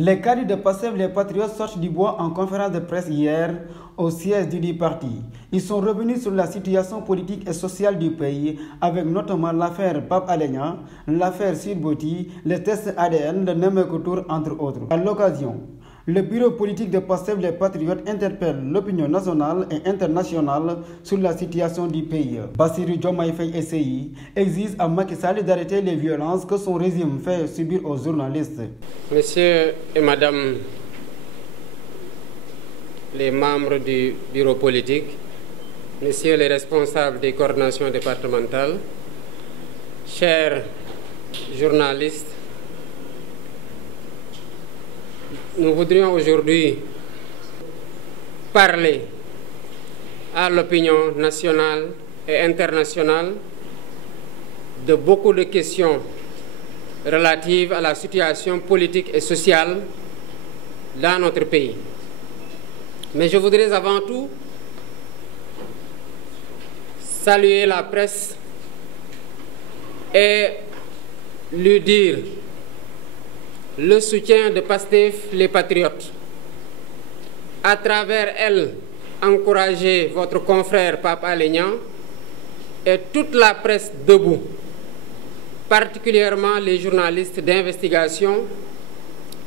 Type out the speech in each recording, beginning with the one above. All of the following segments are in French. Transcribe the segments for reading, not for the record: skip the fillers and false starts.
Les cadres de PASTEF, les patriotes, sortent du bois en conférence de presse hier au siège du parti. Ils sont revenus sur la situation politique et sociale du pays, avec notamment l'affaire Pape Alé Niang, l'affaire Sweet Beauty, les tests ADN, le Nemmeeku Tour, entre autres. À l'occasion, le bureau politique de PASTEF, les patriotes, interpelle l'opinion nationale et internationale sur la situation du pays. Bassirou Diomaye Faye SCI exige à Macky Sall d'arrêter les violences que son régime fait subir aux journalistes. Monsieur et Madame les membres du bureau politique, Messieurs les responsables des coordinations départementales, chers journalistes, nous voudrions aujourd'hui parler à l'opinion nationale et internationale de beaucoup de questions relatives à la situation politique et sociale dans notre pays. Mais je voudrais avant tout saluer la presse et lui dire le soutien de PASTEF, les patriotes. À travers elle, encourager votre confrère Pape Alé Niang et toute la presse debout, particulièrement les journalistes d'investigation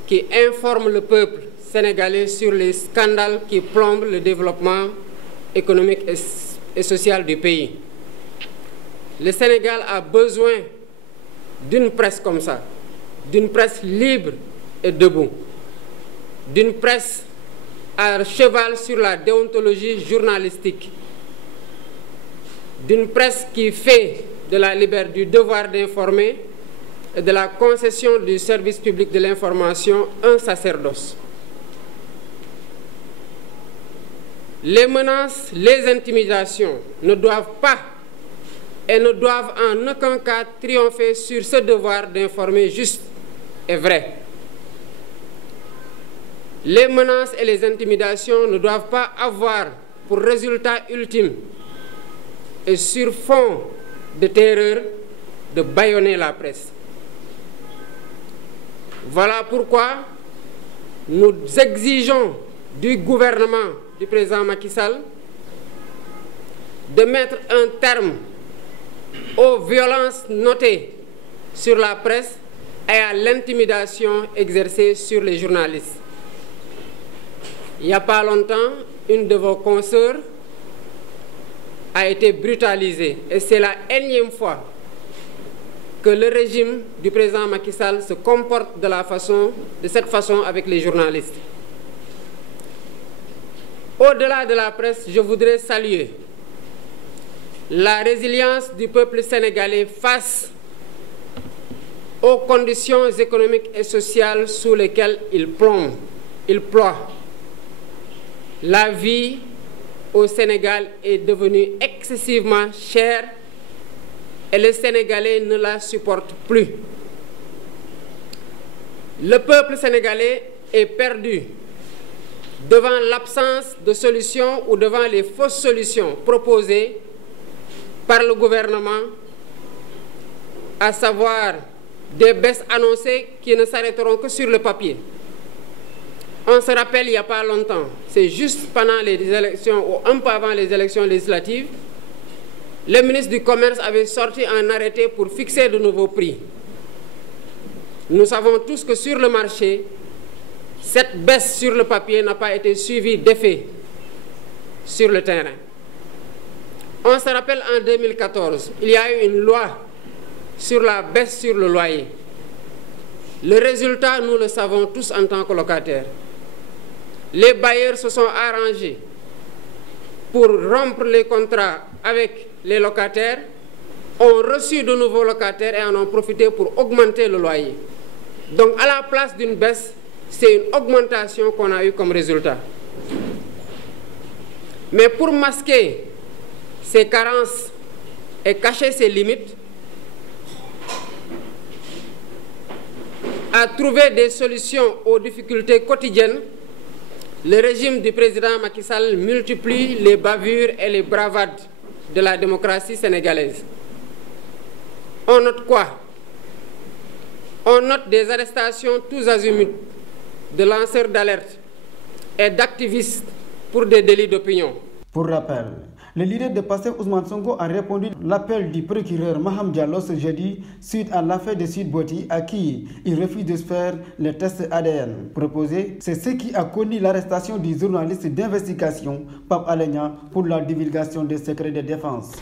qui informent le peuple sénégalais sur les scandales qui plombent le développement économique et social du pays. Le Sénégal a besoin d'une presse comme ça, d'une presse libre et debout, d'une presse à cheval sur la déontologie journalistique, d'une presse qui fait de la liberté, du devoir d'informer et de la concession du service public de l'information un sacerdoce. Les menaces, les intimidations ne doivent pas et ne doivent en aucun cas triompher sur ce devoir d'informer juste et vrai. Les menaces et les intimidations ne doivent pas avoir pour résultat ultime et sur fond de terreur de bâillonner la presse. Voilà pourquoi nous exigeons du gouvernement du président Macky Sall de mettre un terme aux violences notées sur la presse et à l'intimidation exercée sur les journalistes. Il n'y a pas longtemps, une de vos consoeurs a été brutalisée et c'est la énième fois que le régime du président Macky Sall se comporte de cette façon avec les journalistes. Au-delà de la presse, je voudrais saluer la résilience du peuple sénégalais face aux conditions économiques et sociales sous lesquelles il ploie. La vie au Sénégal est devenue excessivement chère et les Sénégalais ne la supportent plus. Le peuple sénégalais est perdu devant l'absence de solutions ou devant les fausses solutions proposées par le gouvernement, à savoir des baisses annoncées qui ne s'arrêteront que sur le papier. On se rappelle il n'y a pas longtemps, c'est juste pendant les élections ou un peu avant les élections législatives, le ministre du Commerce avait sorti un arrêté pour fixer de nouveaux prix. Nous savons tous que sur le marché, cette baisse sur le papier n'a pas été suivie d'effet sur le terrain. On se rappelle en 2014, il y a eu une loi sur la baisse sur le loyer. Le résultat, nous le savons tous en tant que locataires. Les bailleurs se sont arrangés pour rompre les contrats avec les locataires, ont reçu de nouveaux locataires et en ont profité pour augmenter le loyer. Donc à la place d'une baisse, c'est une augmentation qu'on a eue comme résultat. Mais pour masquer ces carences et cacher ses limites, à trouver des solutions aux difficultés quotidiennes, le régime du président Macky Sall multiplie les bavures et les bravades de la démocratie sénégalaise. On note quoi? On note des arrestations tous azimuts de lanceurs d'alerte et d'activistes pour des délits d'opinion. Pour rappel, le leader de PASTEF Ousmane Sonko a répondu à l'appel du procureur Maham Diallo ce jeudi suite à l'affaire de Sweet Beauty à qui il refuse de faire le test ADN proposé. C'est ce qui a conduit l'arrestation du journaliste d'investigation Pape Alé Niang pour la divulgation des secrets de défense.